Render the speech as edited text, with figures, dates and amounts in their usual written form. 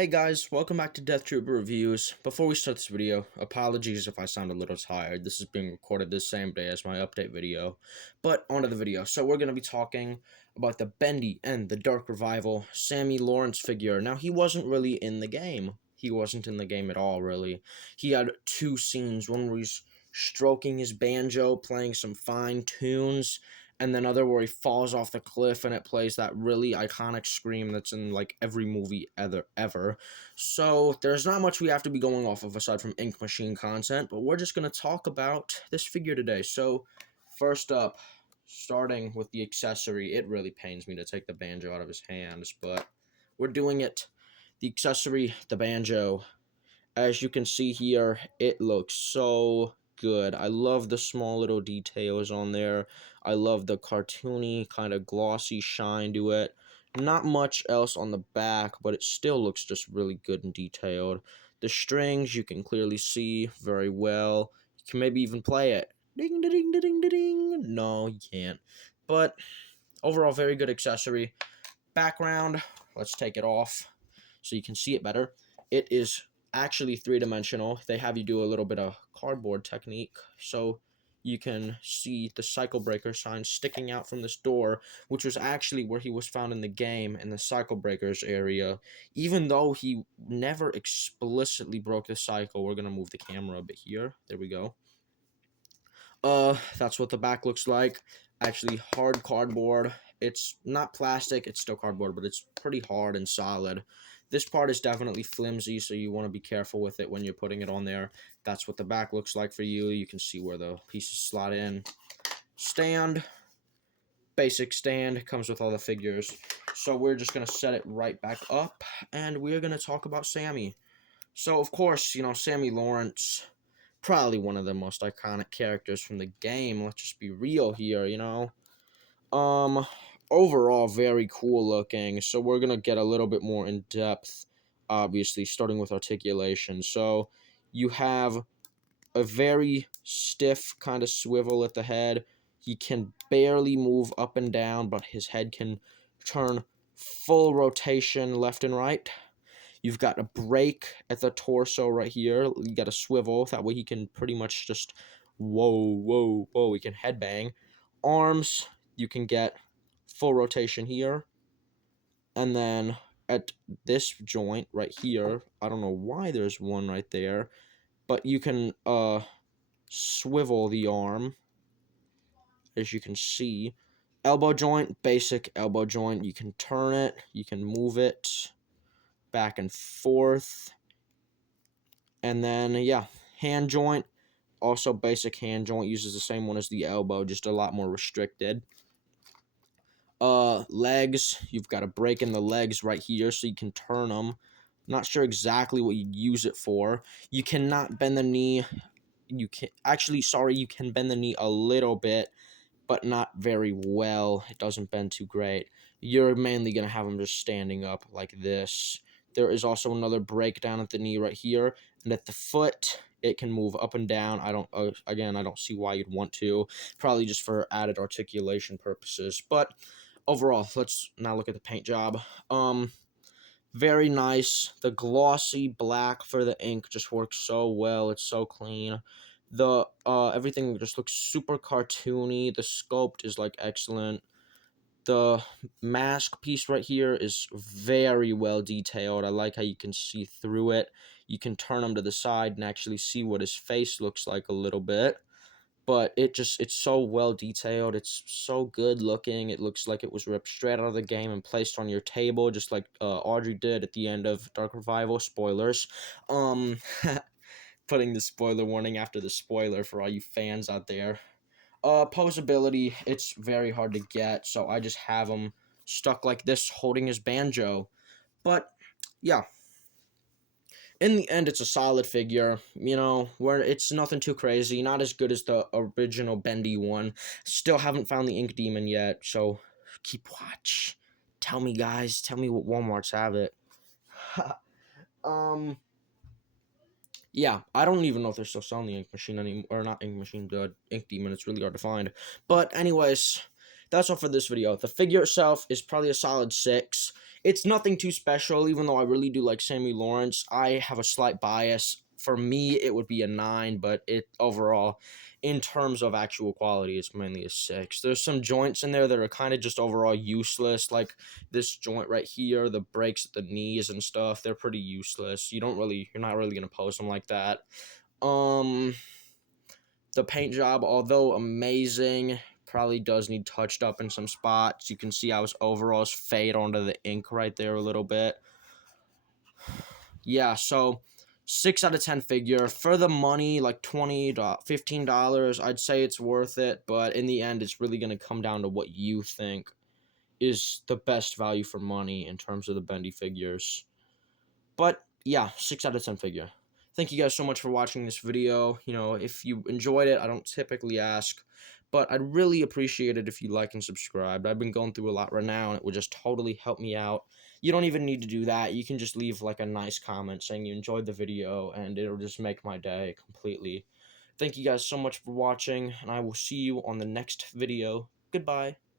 Hey guys, welcome back to Death Trooper Reviews. Before we start this video, apologies if I sound a little tired. This is being recorded the same day as my update video. But onto the video. So we're going to be talking about the Bendy and the Dark Revival Sammy Lawrence figure. Now, he wasn't really in the game. He wasn't in the game at all, really. He had two scenes, one where he's stroking his banjo, playing some fine tunes, and then other where he falls off the cliff and it plays that really iconic scream that's in like every movie ever. So there's not much we have to be going off of aside from Ink Machine content, but we're just going to talk about this figure today. So first up, starting with the accessory, it really pains me to take the banjo out of his hands, but we're doing it. The accessory, the banjo, as you can see here, it looks so good. I love the small little details on there. I love the cartoony kind of glossy shine to it. Not much else on the back, but it still looks just really good and detailed. The strings you can clearly see very well. You can maybe even play it. Ding, ding, ding, ding, ding. No, you can't. But overall, very good accessory. Background, let's take it off so you can see it better. It is actually three-dimensional. They have you do a little bit of cardboard technique, so you can see the cycle breaker sign sticking out from this door, which was actually where he was found in the game, in the cycle breakers area. Even though he never explicitly broke the cycle, we're gonna move the camera a bit here. There we go. That's what the back looks like. Actually, hard cardboard. It's not plastic, it's still cardboard, but it's pretty hard and solid. This part is definitely flimsy, so you want to be careful with it when you're putting it on there. That's what the back looks like for you. You can see where the pieces slot in. Stand. Basic stand. Comes with all the figures. So we're just going to set it right back up, and we're going to talk about Sammy. So, of course, you know, Sammy Lawrence, probably one of the most iconic characters from the game. Let's just be real here, you know. Overall, very cool looking. So we're gonna get a little bit more in depth, obviously, starting with articulation. So you have a very stiff kind of swivel at the head. He can barely move up and down, but his head can turn full rotation left and right. You've got a break at the torso right here. You got a swivel. That way he can pretty much just, whoa, whoa, whoa. He can headbang. Arms, you can get full rotation here. And then at this joint right here, I don't know why there's one right there, but you can swivel the arm, as you can see. Elbow joint, basic elbow joint. You can turn it. You can move it back and forth. And then, yeah, hand joint, also basic hand joint, uses the same one as the elbow, just a lot more restricted. Legs, you've got a break in the legs right here, so you can turn them. Not sure exactly what you'd use it for. You cannot bend the knee. You can you can bend the knee a little bit, but not very well. It doesn't bend too great. You're mainly going to have them just standing up like this. There is also another breakdown at the knee right here, and at the foot, it can move up and down. I don't see why you'd want to. Probably just for added articulation purposes. But overall, let's now look at the paint job. Very nice. The glossy black for the ink just works so well. It's so clean. The everything just looks super cartoony. The sculpt is like excellent. The mask piece right here is very well detailed. I like how you can see through it. You can turn him to the side and actually see what his face looks like a little bit. But it's so well detailed. It's so good looking. It looks like it was ripped straight out of the game and placed on your table, just like Audrey did at the end of Dark Revival. Spoilers. Putting the spoiler warning after the spoiler for all you fans out there. Posability, it's very hard to get, so I just have him stuck like this holding his banjo. But, yeah. In the end, it's a solid figure, you know, where it's nothing too crazy, not as good as the original Bendy one. Still haven't found the Ink Demon yet, so keep watch. Tell me, guys, tell me what Walmarts have it. Yeah, I don't even know if they're still selling the Ink Machine anymore, or not Ink Machine, the Ink Demon. It's really hard to find. But anyways, that's all for this video. The figure itself is probably a solid 6. It's nothing too special, even though I really do like Sammy Lawrence. I have a slight bias. For me, it would be a 9, but it overall, in terms of actual quality, it's mainly a 6. There's some joints in there that are kind of just overall useless, like this joint right here, the breaks at the knees and stuff. They're pretty useless. You're not really gonna post them like that. Um, the paint job, although amazing, probably does need touched up in some spots. You can see how his overalls fade onto the ink right there a little bit. Yeah, so 6 out of 10 figure. For the money, like $20 to $15, I'd say it's worth it, but in the end, it's really going to come down to what you think is the best value for money in terms of the Bendy figures. But yeah, 6 out of 10 figure. Thank you guys so much for watching this video. You know, if you enjoyed it, I don't typically ask, but I'd really appreciate it if you like and subscribe. I've been going through a lot right now, and it would just totally help me out. You don't even need to do that. You can just leave like a nice comment saying you enjoyed the video, and it'll just make my day completely. Thank you guys so much for watching, and I will see you on the next video. Goodbye.